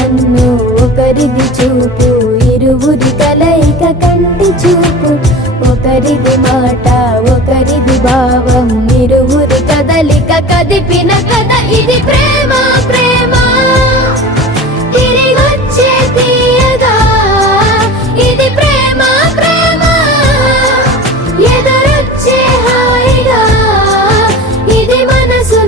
కన్ను ఒకరిది చూపు, ఇరువురి కలయిక కంటి చూపు. ఒకరిది మాట ఒకరిది భావం, ఇరువురి కదలిక కదిపిన కథ ఇది ప్రేమ.